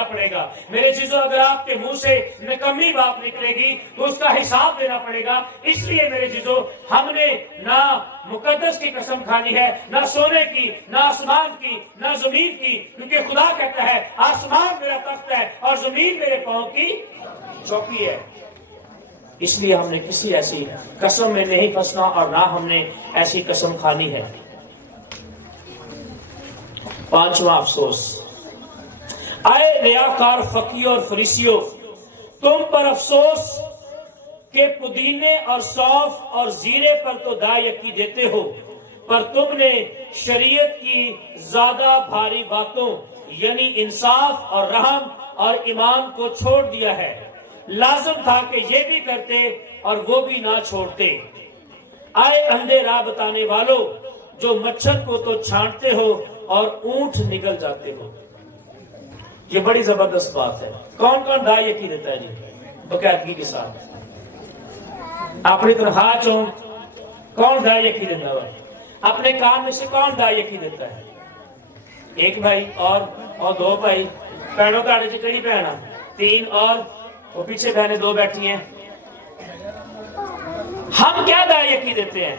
دینا پڑے گا۔ میرے چیزوں اگر آپ کے منہ سے نکمی بات نکلے گی تو اس کا حساب دینا پڑے گا۔ اس لیے میرے چیزوں ہم نے نہ مقدس کی قسم کھانی ہے، نہ سونے کی، نہ آسمان کی، نہ زمین کی، کیونکہ خدا کہتا ہے آسمان میرا تخت ہے اور زمین میرے پاؤں کی چوکی ہے۔ اس لیے ہم نے کسی ایسی قسم میں نہیں پھنسنا اور نہ ہم نے ایسی قسم کھانی ہے۔ پانچواں افسوس، اے ریاکار فقیوں اور فریسیوں، تم پر افسوس کہ پودینے اور سونف اور زیرے پر تو دائیں یکی دیتے ہو، پر تم نے شریعت کی زیادہ بھاری باتوں یعنی انصاف اور رحم اور ایمان کو چھوڑ دیا ہے۔ لازم تھا کہ یہ بھی کرتے اور وہ بھی نہ چھوڑتے۔ آئے اندھے راہ بتانے والوں، جو مچھر کو تو چھانٹتے ہو اور اونٹ نگل جاتے ہو۔ یہ بڑی زبردست بات ہے۔ کون کون دائیں یکی دیتا ہے جی باقاعدگی کے ساتھ؟ اپنی تنخواہ چوں کون دائیں یکی دیتا ہے؟ اپنے کام میں سے کون دائیں یکی دیتا ہے؟ ایک بھائی اور دو بھائی، بہنوں کا کئی بہن، تین اور وہ پیچھے بہنیں دو بیٹھی ہیں۔ ہم کیا دائیں یکی دیتے ہیں؟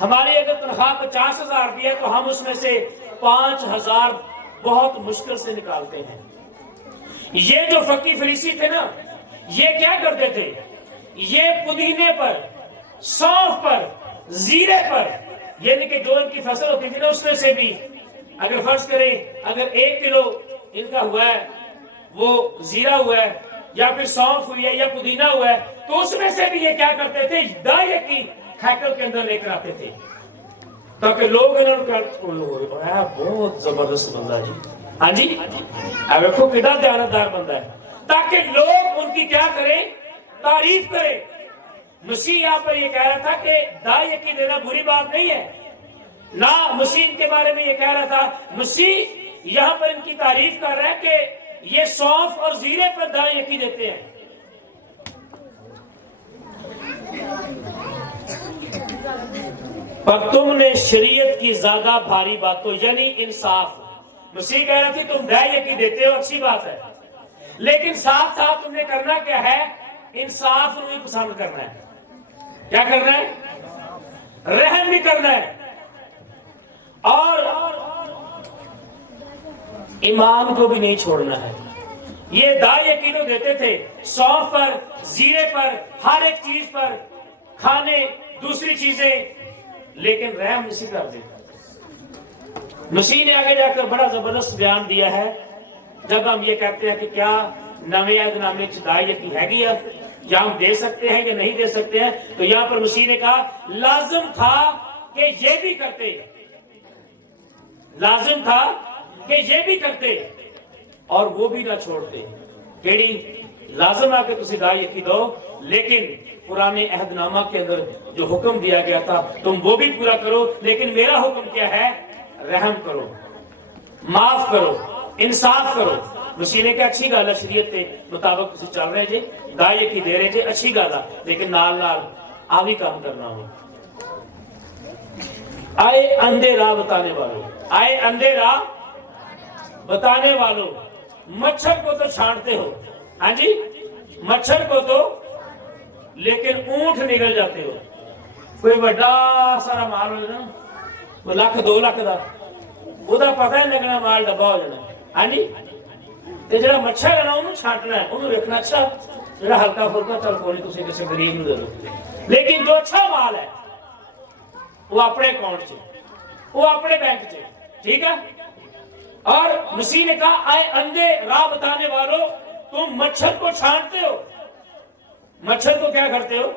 ہماری اگر تنخواہ 50,000 بھی ہے تو ہم اس میں سے 5,000 بہت مشکل سے نکالتے ہیں۔ یہ جو فقی فریسی تھے نا، یہ کیا کرتے تھے؟ یہ پودینے پر، سونف پر، زیرے پر، یعنی کہ جو ان کی فصل ہوتی تھی نا اس میں سے بھی اگر فرض کریں اگر 1 کلو ان کا ہوا ہے، وہ زیرہ ہوا ہے یا پھر سونف ہوئی ہے یا پودینہ ہوا ہے، تو اس میں سے بھی یہ کیا کرتے تھے؟ دائیں یکی ہیکل کے اندر لے کر آتے تھے تاکہ لوگ انہوں نے بہت زبردست بندہ جی، ہاں جی دیکھو کتنا دیانتدار بندہ ہے، تاکہ لوگ ان کی کیا کریں؟ تعریف کریں۔ مسیح یہاں پر یہ کہہ رہا تھا کہ دائیں یکی دینا بری بات نہیں ہے، نہ مسیح ان کے بارے میں یہ کہہ رہا تھا۔ مسیح یہاں پر ان کی تعریف کر رہا ہے کہ یہ سونف اور زیرے پر دائیں یکی دیتے ہیں۔ پر تم نے شریعت کی زیادہ بھاری باتوں یعنی انصاف، مسیح کہہ رہا تھی تم دائیں یکی دیتے ہو، اچھی بات ہے، لیکن ساتھ ساتھ تم نے کرنا کیا ہے؟ انصاف بھی پسند کرنا ہے۔ کیا کرنا ہے؟ رحم بھی کرنا ہے اور ایمان کو بھی نہیں چھوڑنا ہے۔ یہ دائیں یقینوں دیتے تھے سونف پر، زیرے پر، ہر ایک چیز پر، کھانے، دوسری چیزیں، لیکن رحم نہیں کر دیتا۔ مسیح نے آگے جا کر بڑا زبردست بیان دیا ہے جب ہم یہ کہتے ہیں کہ کیا نویں عہد نامے دائیں یکی ہے گی اب یا ہم دے سکتے ہیں یا نہیں دے سکتے ہیں، تو یہاں پر مسیح نے کہا لازم تھا کہ یہ بھی کرتے، لازم تھا کہ یہ بھی کرتے اور وہ بھی نہ چھوڑتے۔ کیڑی لازم آ کے تسی دائیں یکی دو، لیکن پرانے عہد نامہ کے اندر جو حکم دیا گیا تھا تم وہ بھی پورا کرو، لیکن میرا حکم کیا ہے؟ رحم کرو، معاف کرو، انصاف کرو۔ مسیح نے کہا اچھی گل ہے، شریعت کے مطابق تسی چل رہے جے، دائیں یکی دے رہے جے، اچھی گل ہے، لیکن نال نال آ بھی کام کرنا ہو۔ آئے اندھے راہ بتانے والوں، آئے اندھے راہ بتانے والوں، مچھر کو تو چھانٹتے ہو، ہاں جی مچھر کو تو، لیکن اونٹ نگل جاتے ہو۔ کوئی بڑا سارا مال ہو جانا، کوئی 1,00,000 2,00,000 دا، وہ پتہ نہیں لگنا مال ڈبا ہو جانا، ہاں جی تے جڑا مچھر ہے نا انہوں چھانٹنا ہے، انہوں دیکھنا اچھا جڑا ہلکا پھلکا چل کوئی تسی کسی غریب نوں دے دو، لیکن جو اچھا مال ہے وہ اپنے اکاؤنٹ چ، وہ اپنے بینک چ، ٹھیک ہے۔ اور مسیح نے کہا آئے اندھے راہ بتانے والوں، تم مچھر کو چھانٹتے ہو، مچھر کو کیا کرتے ہو،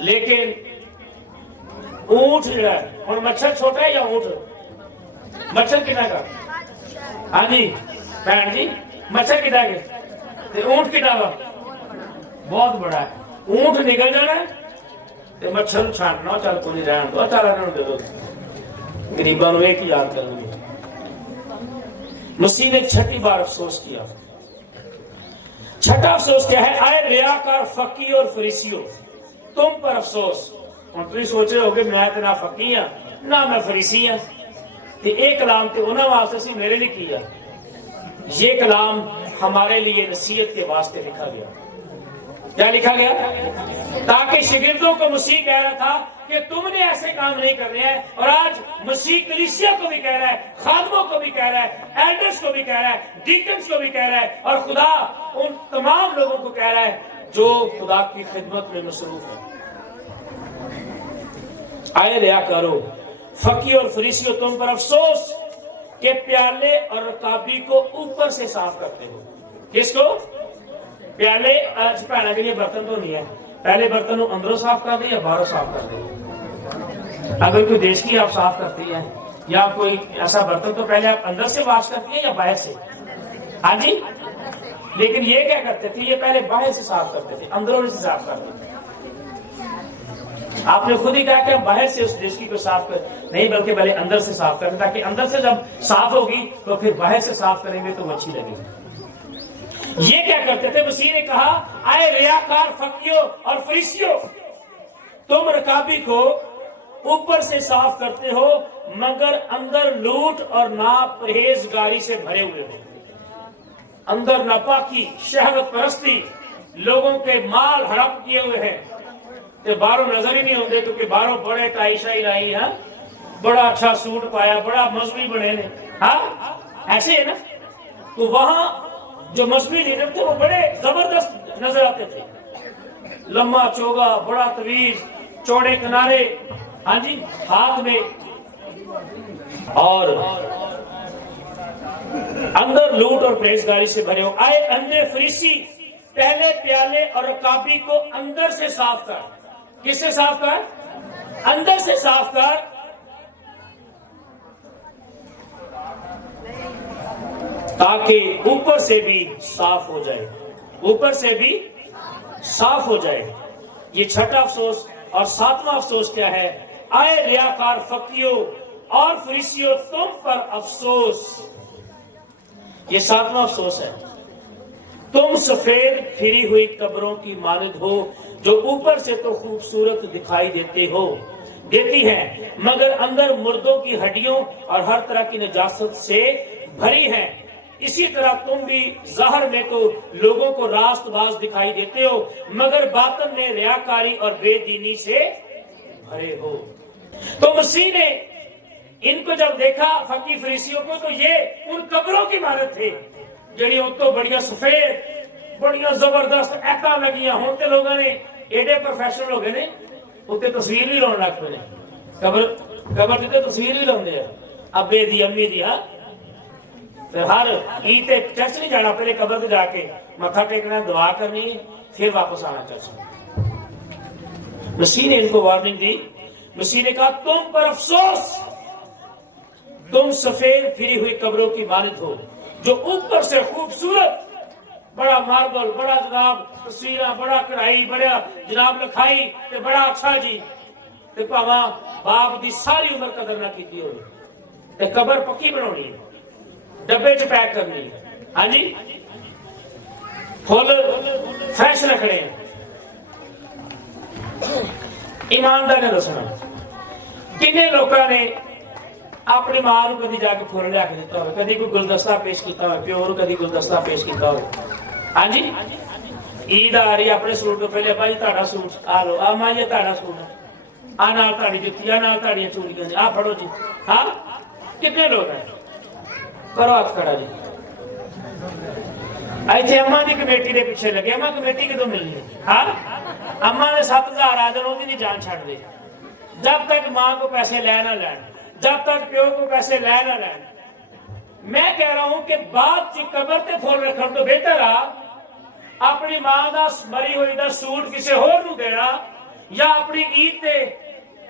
لیکن اونٹ جو ہے، اور مچھر چھوٹا ہے یا اونٹ؟ مچھر کتنا کا؟ ہاں جی بہن جی مچھر کتنا کے اونٹ کتنا کا؟ بہت بڑا ہے۔ اونٹ نکل جانا ہے تے مچھر چھانٹنا، چل کوئی رہن دو، چل انہوں دے دو، غریباں نوں ایک یاد کریں گے۔ مسیح نے چھٹی بار افسوس کیا۔ چھٹا افسوس کیا ہے؟ آئے ریاکار فقی اور فریسیوں، تم پر افسوس۔ ہوں تم سوچ رہے ہو کہ میں تو نہ فقی ہاں نہ میں فریسی ہاں، ایک کلام تو انہوں واسطے سی میرے لیے کیا، یہ کلام ہمارے لیے نصیحت کے واسطے لکھا گیا. کیا لکھا گیا؟ تاکہ شاگردوں کو مسیح کہہ رہا تھا کہ تم نے ایسے کام نہیں کرنے ہیں، اور آج مسیح کلیسیا کو بھی کہہ رہا ہے، خادموں کو بھی کہہ رہا ہے، ایلڈرز کو بھی کہہ رہا ہے، ڈیکنز کو بھی کہہ رہا ہے، اور خدا ان تمام لوگوں کو کہہ رہا ہے جو خدا کی خدمت میں مصروف ہے. آئے ریا کرو فقیوں اور فریسیوں، تم پر افسوس کہ پیالے اور رکابی کو اوپر سے صاف کرتے ہو. کس کو؟ پیالے آج پہنا کے لیے برتن تو نہیں ہے، پہلے برتن اندروں صاف کر دیں یا باہروں صاف کر دیں. اگر کوئی دیش کی آپ صاف کرتی ہے یا کوئی ایسا برتن تو پہلے آپ اندر سے واش کرتی ہیں یا باہر سے؟ ہاں جی. لیکن یہ کیا کرتے تھے؟ یہ پہلے باہر سے صاف کرتے تھے، اندروں سے صاف کرتے تھے. آپ نے خود ہی کہا کہ ہم باہر سے اس دیش کی کو صاف کر نہیں، بلکہ پہلے اندر سے صاف کریں، تاکہ اندر سے جب صاف ہوگی تو پھر باہر سے صاف کریں گے تو وہ اچھی لگے گی. یہ کیا کرتے تھے؟ مسیح نے کہا آئے ریاکار فقیوں اور فریسیوں، تم رکابی کو اوپر سے صاف کرتے ہو مگر اندر لوٹ اور ناپرہیزگاری سے بھرے ہوئے ہو. اندر ناپاکی، شہوت پرستی، لوگوں کے مال ہڑپ کیے ہوئے ہیں. تو باہروں نظر ہی نہیں ہوتے، کیونکہ باہروں بڑے ٹائی شائی لائی ہے، بڑا اچھا سوٹ پایا، بڑا مذہبی بنے نے. ہاں ایسے ہے نا. تو وہاں جو مذہبی لیڈر تھے وہ بڑے زبردست نظر آتے تھے، لمبا چوگا، بڑا طویل، چوڑے کنارے، ہاں جی، ہاتھ میں، اور اندر لوٹ اور پرہیزگاری سے بھرے ہو. آئے اندھے فریسی، پہلے پیالے اور رکابی کو اندر سے صاف کر. کس سے صاف کر؟ اندر سے صاف کر، تاکہ اوپر سے بھی صاف ہو جائے. اوپر سے بھی صاف ہو جائے. یہ چھٹا افسوس. اور ساتواں افسوس کیا ہے؟ آئے ریاکار فقیوں اور فریسیوں، تم پر افسوس. یہ ساتواں افسوس ہے. تم سفید پھری ہوئی قبروں کی مانند ہو، جو اوپر سے تو خوبصورت دکھائی دیتی ہیں مگر اندر مردوں کی ہڈیوں اور ہر طرح کی نجاست سے بھری ہیں. اسی طرح تم بھی ظاہر میں تو لوگوں کو راست باز دکھائی دیتے ہو مگر باطن میں ریاکاری اور بے دینی سے بھرے ہو. تو مسیح نے ان کو جب دیکھا فقی فریسیوں کو، تو یہ ان قبروں کی مانند تھے جڑی ان تو بڑیاں سفید، بڑیاں زبردست ایکا لگیاں. ہوں تو لوگوں نے ایڈے پروفیشنل ہو گئے نے، اتنے تصویر بھی لاؤن لگ پے. قبر دیتے تصویر بھی لاؤندے ہیں، ابے دی امی دی. ہاں پھر ہر عید چرچ نہیں جانا، پہلے قبر سے جا کے متھا ٹیکنا، دعا کرنی، پھر واپس آنا چرچ. مسیح نے ان کو وارننگ دی. مسیح نے کہا تم پر افسوس، تم سفید پھری ہوئی قبروں کی مانند ہو، جو اوپر سے خوبصورت، بڑا ماربل، بڑا جناب تصویراں، بڑا کڑھائی، بڑا جناب لکھائی، تے بڑا اچھا جی، تے پاواں باپ دی ساری عمر قدر نہ کیتی ہوئی، تے قبر پکی بناونی ہے، ڈبے چ پیک کرنی ہے. ہاں جی، پھول فریش رکھنے ہیں. ایماندار نے دسنا کنے لوگوں نے اپنی ماں کو کدی جا کے پھول لیا کے دیتا ہوئے، کدی کوئی گلدستہ پیش کیتا ہوئے، پیو نو کدی گلدستہ پیش کیتا ہوئے. ہاں جی، عید آ رہی ہے، اپنے سوٹ تو پہلے بھائی تہاڈا سوٹ آ لو، آ ماں یہ تہاڈا سوٹ ہے، آ نال تہاڈی جُتی، آ نال تہاڈیاں چوڑیاں جی، آ پھڑو جی. ہاں کتنے لوگ ہیں؟ کرو ہاتھ کھڑا جی. ایتھے اما دی کمیٹی دے پیچھے لگے. اما کمیٹی کدوں ملنی ہے؟ ہاں اما نے 7,000 آ جان وہ بھی نہیں جان چھڈ دے جب تک ماں کو پیسے لے نہ لین، جب تک پیو کو پیسے لے نہ لین. میں کہہ رہا ہوں کہ بات چ قبر تے پھول رکھن تو بہتر آ اپنی ماں دا مری ہوئی دا سوٹ کسی ہور نو دینا، یا اپنی عید تے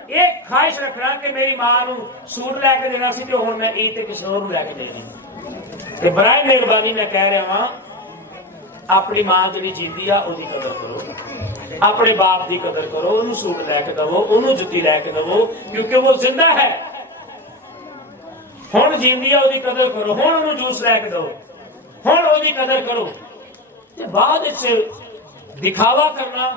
ایک خواہش رکھنا کہ میری ماں نو سوٹ لے کے دینا سی تے ہن میں عید تے کسی ہور نو لے کے دینا. تے برائے مہربانی میں کہہ رہا ہاں اپنی ماں جڑی جیندی آ او دی قدر کرو، اپنے باپ دی قدر کرو، انہوں سوٹ لے کے دو، انہوں جتی لے کے دو، کیونکہ وہ زندہ ہے. ہن جیندی آ او دی قدر کرو، ہن انہوں جوس لے کے دو، ہن او دی قدر کرو. بعد دکھاوا کرنا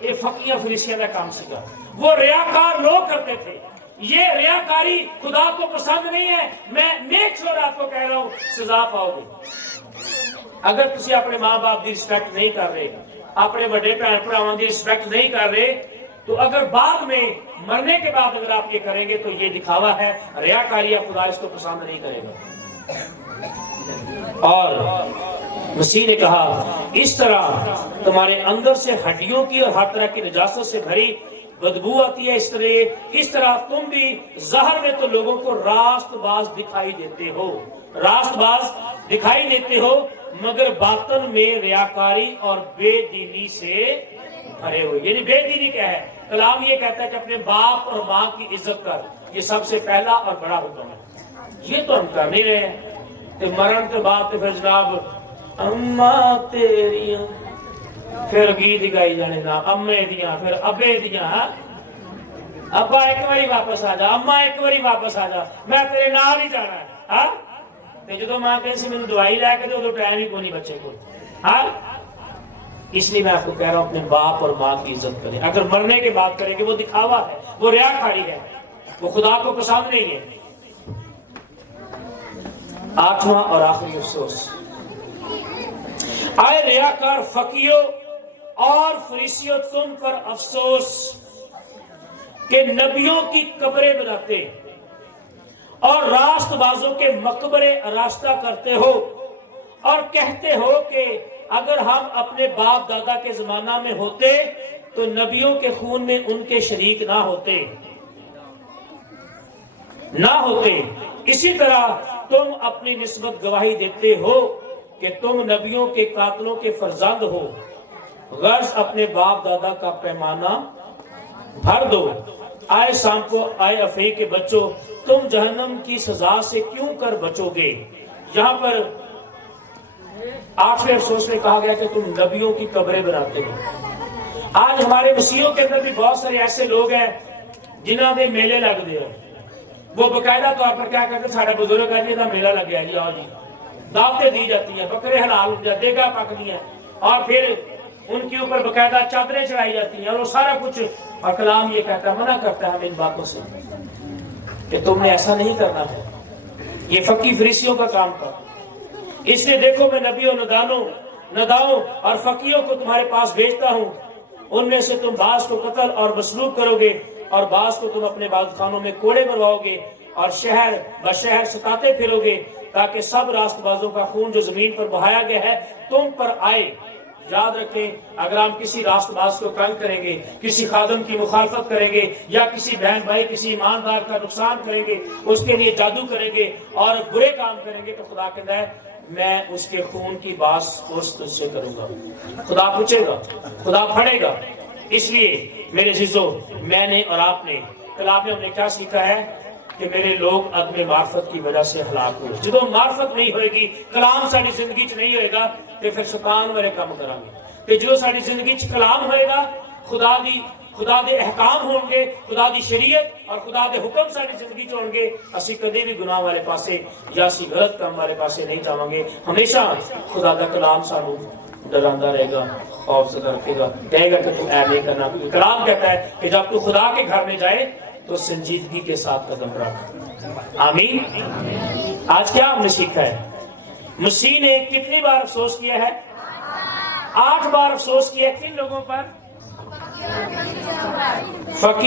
یہ فقیہ فریسیاں کا کام سکا. وہ ریاکار لوگ کرتے تھے، یہ ریاکاری خدا کو پسند نہیں ہے. میں میک شور آپ کو کہہ رہا ہوں سزا پاؤ گے. اگر تسی اپنے ماں باپ کی رسپیکٹ نہیں کر رہے, اپنے بڑے بھن بھراواں کی رسپیکٹ نہیں کر رہے, تو اگر بعد میں مرنے کے بعد اگر آپ یہ کریں گے تو یہ دکھاوا ہے, ریاکاری ہے, خدا اس کو پسند نہیں کرے گا. اور مسیح نے کہا اس طرح تمہارے اندر سے ہڈیوں کی اور ہر طرح کی نجاست سے بھری بدبو آتی ہے, اس طرح تم بھی ظاہر میں تو لوگوں کو راست باز دکھائی دیتے ہو, راست باز دکھائی دیتے ہو, مگر باطن میں ریاکاری اور بے دینی سے بھرے ہوئے. یعنی بے دینی کیا ہے؟ کلام یہ کہتا ہے کہ اپنے باپ اور ماں کی عزت کر, یہ سب سے پہلا اور بڑا حکم ہے. یہ تو ہم کر نہیں رہے ہیں. مرن کے بعد پھر جناب اماں تیریاں, پھر گیت گائی جانے نا امے دیاں, پھر ابے دیاں, ابا ایک باری واپس آ جا, اما ایک باری واپس آ جا, میں تیرے نال ہی جانا ہے. ہاں جدو ماں کہتی مجھے دوائی لے کے دو تو ٹائم ہی کو نہیں بچے کو. ہاں اس لیے میں آپ کو کہہ رہا ہوں اپنے باپ اور ماں کی عزت کریں. اگر مرنے کے بعد کریں گے وہ دکھاوا ہے, وہ ریاکاری ہے, وہ خدا کو پسند نہیں ہے. آٹھواں اور آخری افسوس, آئے ریاکار فقیوں اور فریسیوں تم پر افسوس کہ نبیوں کی قبریں بناتے اور راست بازوں کے مقبرے آراستہ کرتے ہو, اور کہتے ہو کہ اگر ہم اپنے باپ دادا کے زمانہ میں ہوتے تو نبیوں کے خون میں ان کے شریک نہ ہوتے. اسی طرح تم اپنی نسبت گواہی دیتے ہو کہ تم نبیوں کے قاتلوں کے فرزند ہو, غرض اپنے باپ دادا کا پیمانہ بھر دو. آئے سانپو, آئے افریق کے بچوں, تم جہنم کی سزا سے کیوں کر بچو گے. یہاں پر آخری افسوس میں کہا گیا کہ تم نبیوں کی قبریں بناتے ہو. آج ہمارے مسیحوں کے اندر بھی بہت سارے ایسے لوگ ہیں جنہوں نے میلے لگ دے ہیں. وہ باقاعدہ طور پر کیا کرتے ہیں, سارے بزرگ آ جی کا میلہ لگ گیا جی, آؤ جی, دعوتیں دی جاتی ہیں, بکرے حلال ہو جاتے, دیگا پکتی ہیں, اور پھر ان کے اوپر باقاعدہ چادریں چڑھائی جاتی ہیں, اور وہ سارا کچھ. اور کلام یہ کہتا ہے, منع کرتا ہے ہمیں ان باتوں سے کہ تم نے ایسا نہیں کرنا ہے. یہ فقی فریسیوں کا کام تھا. اس لیے دیکھو میں نبیوں, نداؤں اور فقیوں کو تمہارے پاس بھیجتا ہوں. ان میں سے تم بعض کو قتل اور مسلوب کرو گے, اور بعض کو تم اپنے عبادت خانوں میں کوڑے مرواؤ گے, اور شہر بشہر ستاتے پھرو گے, تاکہ سب راست بازوں کا خون جو زمین پر بہایا گیا ہے تم پر آئے. یاد رکھیں, اگر ہم کسی راست باز کو تنگ کریں گے, کسی خادم کی مخالفت کریں گے, یا کسی بہن بھائی, کسی ایماندار کا نقصان کریں گے, اس کے لیے جادو کریں گے اور برے کام کریں گے, تو خدا کہتا ہے میں اس کے خون کی باس تجھ سے کروں گا. خدا پوچھے گا, خدا پھڑے گا. اس لیے میرے عزیزو, میں نے اور آپ نے کلام میں ہم نے کیا سیکھا ہے کہ میرے لوگ عدم معرفت کی وجہ سے ہلاک ہوئے. جدو معرفت نہیں ہوئے گی, کلام ساری زندگی چ نہیں ہوئے گا, تو پھر شیطان میرے کام کریں گے. جو ساری زندگی چ کلام ہوئے گا, خدا دے احکام ہوں گے, خدا دی شریعت اور خدا دے حکم ساری زندگی چ ہوں گے, اسی کدی بھی گناہ والے پاسے یا اسی غلط کام والے پاسے نہیں جاواں گے. ہمیشہ خدا دا کلام سانو ڈراندا رہے گا, خوف زدہ رکھے گا, کہے گا کہ تو اے نہیں کرنا. کلام کہتا ہے کہ جب تو خدا کے گھر میں جائے تو سنجیدگی کے ساتھ قدم رکھ. آمین. آج کیا ہم نے سیکھا ہے؟ مسیح نے کتنی بار افسوس کیا ہے؟ 8 بار افسوس کیا. کن لوگوں پر؟ فقیر